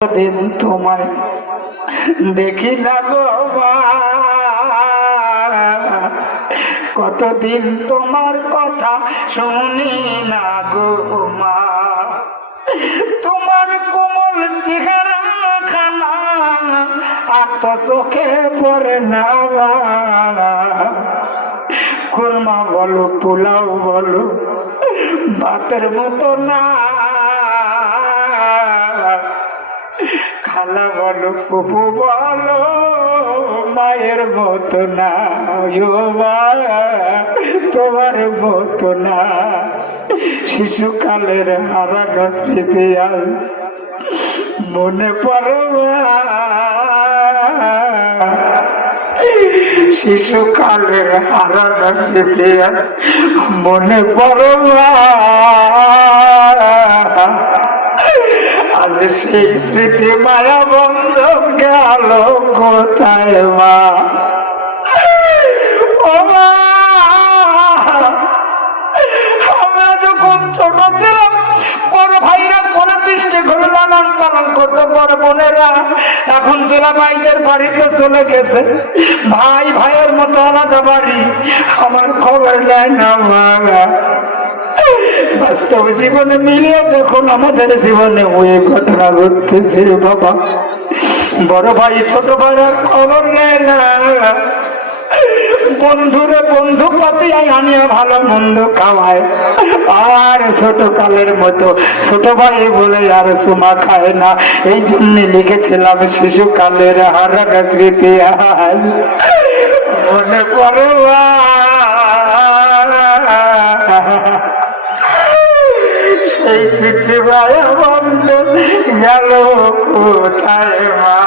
দিন তোমায় দেখি না গো মা, কতদিন তোমার কথা শুনি না গো মা। তোমার কোমল চেহারা খানা আর তো চোখে পড়ে না, কুরমা বলো পোলাও বলো ভাতের মতো না, খালা বলো ফুপু বলো মায়ের মতো না, তোমার মতো না। শিশুকালের হারানো স্মৃতি আজ মনে পড়ে, শিশুকালের হারানো স্মৃতি আজ মনে পড়ে। আজ সেই স্মৃতি মায়া বন্ধন গেল কোথায় মা? ও মা, আমরা যখন ছোট ছিলাম বড় ভাইরা বড় পৃষ্ঠে ঘুরে লালন পালন করতো, বড় বোনেরা এখন দুলা ভাইদের বাড়িতে চলে গেছে, ভাই ভাইয়ের মতো আলাদা বাড়ি, আমার খবর নেয় না মা। বাস্তব জীবনে মিলিয়ে দেখুন আমাদের জীবনে ওই ঘটনা ঘটতেছে বাবা। বড় ভাই ছোট ভাইয়ের খবর নেয় না, বন্ধুরে বন্ধু পাতি আনিয়া ভালো মন্দ খাওয়ায়, আর ছোট কালের মতো ছোট ভাই বলে আর সুমা খায় না। এই জন্য লিখেছিলাম শিশুকালের হারানো স্মৃতি আজ মনে পড়ে। সেই স্মৃতি মায়া বন্ধন গেল কোথায় মা?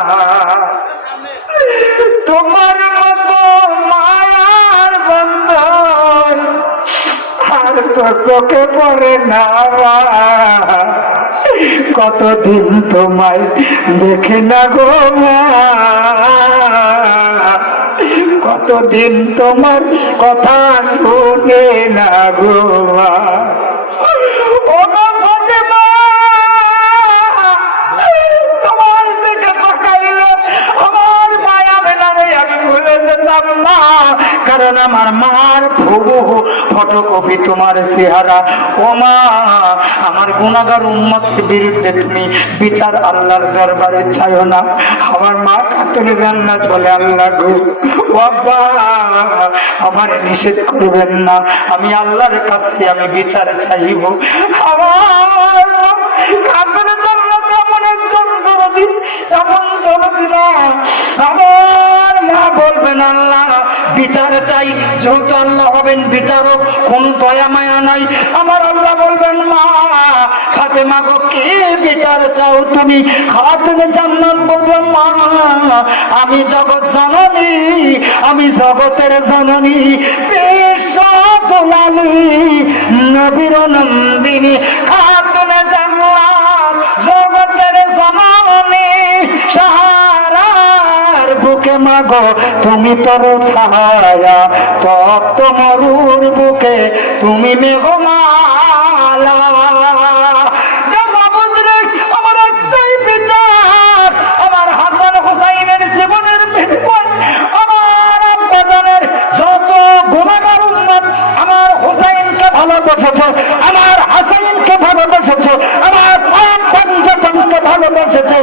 তোমার মতো মায়ার বন্ধন আর তো চোখে পড়ে না, কতদিন তোমায় দেখি না গো মা, কতদিন তোমার কথা শুনে না গো মা। তোমার দিকে তাকাইলে আমার মায়া বেলারে আমি ভুলে যেতাম না, কারণ আমার মার হুবহু ফটোকপি তোমার চেহারা। ও মা, আমার গুনাহগার উম্মতের বিরুদ্ধে তুমি বিচার আল্লাহর দরবারে চাইও না। আমার মা কাতরে জান্নাত বলে আল্লাহ গো বাবা আমার নিষেধ করবেন না, আমি আল্লাহর কাছে আমি বিচার চাইব। আমার কাতরে জান্নাত এমন একজন দরদি, এমন দরদি না, আমার মা বলবেন আল্লাহ বিচার চাই, যেহেতু আল্লাহ হবেন বিচারক, কোন দয়া মায়া নাই। আমার আল্লাহ বলবেন মা ফাতেমা গো কে বিচার চাও তুমি? তুমি জান্নাত বলবে মা আমি জগৎ জননী, আমি জগতের জননী, পেশাদুলালী নবীর নন্দিনী খাতুনে জান্নাত জগতের জননী, সাহারার বুকে মাগো তুমি তোর ছায়া, তপ্ত মরুর বুকে তুমি মেঘমালা। আমার একটাই বিচার, আমার হাসান হুসাইনের জীবনের বিনিময় আমার আব্বাজানের যত গুনাহগার উম্মত আমার হুসাইনকে ভালোবেসেছে, আমার হাসাইনকে ভালোবেসেছে, আমার পঞ্চতনকে ভালোবেসেছে,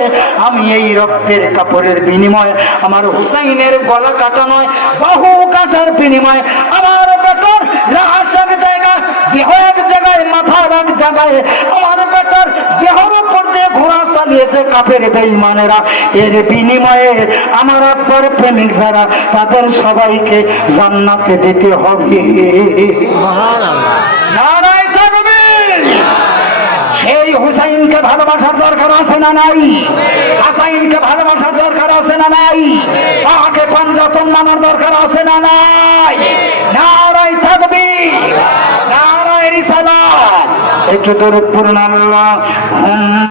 আমি এই রক্তের কাপড়ের বিনিময়ে আমার হুসাইনের গলা কাটা নয় বাহু কাটার বিনিময়ে আমার বেটার লাশ এক জায়গায়, দেহ এক জায়গায়, মাথা এক জায়গায়, আমার বেটার দেহর উপর দিয়ে ঘোড়া চালিয়েছে কাফের বেঈমানেরা, এর বিনিময়ে আমার আব্বার প্রেমিক যারা তাদের সবাইকে জান্নাতে দিতে হবে। নারায়ে তাকবীর। সেই হুসাইনকে ভালোবাসার দরকার আছে না নাই? হাসাইনকে ভালোবাসার দরকার আছে না নাই? তাকে পাঞ্জাতন মানার দরকার আছে না নাই? নারায়ে তাকবীর, নারায়ে রিসালাত। একটু দরুদ পড়ুন আল্লাহ।